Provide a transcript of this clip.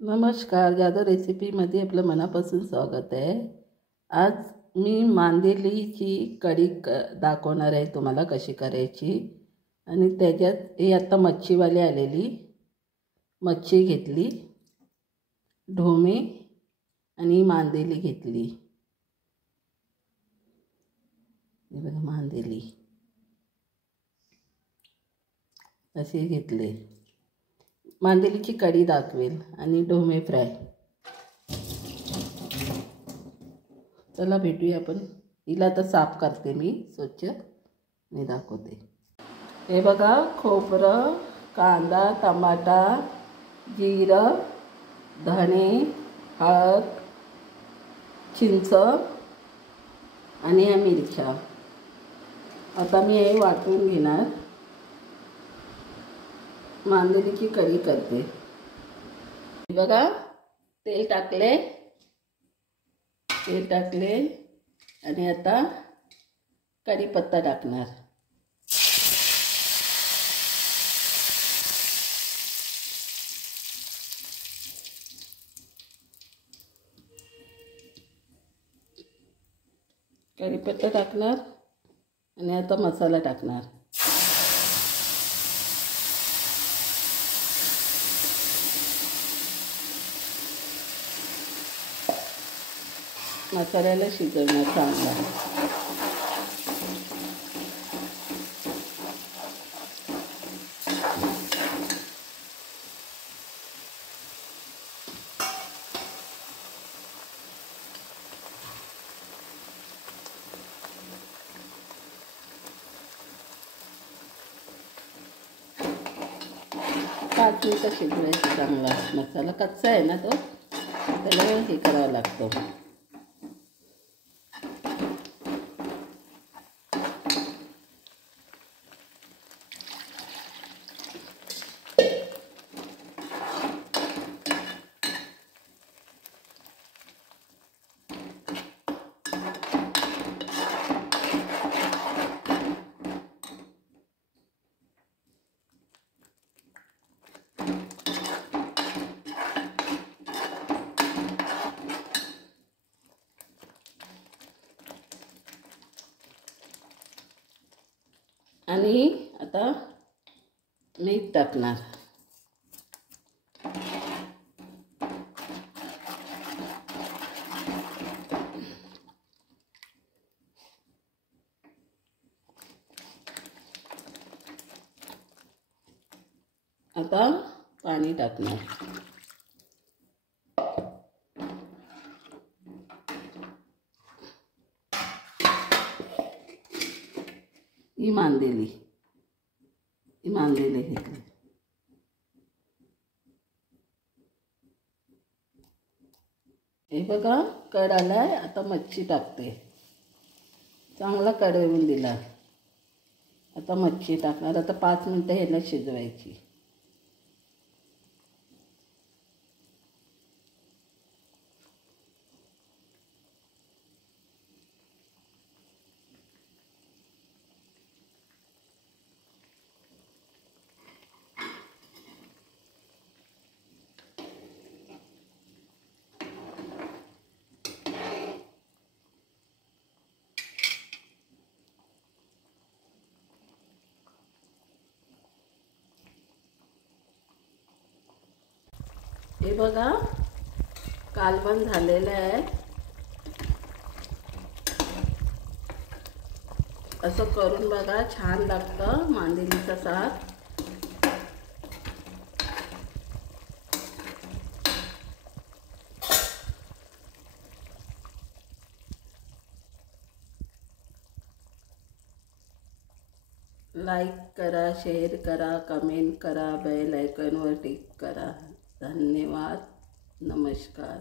नमस्कार, जादू रेसिपीमध्ये आपलं मनापासून स्वागत आहे। आज मी मांदेलीची कढी दाखवणार आहे तुम्हाला कशी करायची। आणि त्याच्यात हे आता मच्छीवाली आलेली मच्छी घेतली, ढोमे आणि मांदेली घेतली। हे बघा मांदेली असे घेतले। मांदेलीची कढी दाखवेल आणि ढोमे फ्राय। चला भेटूया आपण। हिला आता साफ करते मी स्वच्छ आणि दाखवते। हे बघा खोबरं, कांदा, टमाटा, जिरं, धणे, हळद, चिंच आणि ह्या मिरच्या। आता मी हे वाटून घेणार। मांदेलीची कढी करते। बघा तेल टाकले आणि आता कढीपत्ता टाकणार। कढीपत्ता टाकणार आणि आता मसाला टाकणार। मसाल्याला शिजवणार चांगला। पाच मिनिटं शिजवायचं चांगला। मसाला कच्चा आहे ना तो, त्याला हे करावं लागतं। आणि आता मीठ टाकणार। आता पाणी टाकणार। ही मांदेली घेतली। हे बघा कढ आलाय। आता मच्छी टाकते। चांगला कढ येऊन दिला। आता मच्छी टाकणार। आता 5 मिनिटं ह्याला शिजवायची। हे बघा कालवण झालेलं आहे। असं करून बघा, छान लागतं मांदेलीचा सार। लाईक करा, शेअर करा, कमेंट करा, बेल आयकॉनवर टिक करा। धन्यवाद, नमस्कार।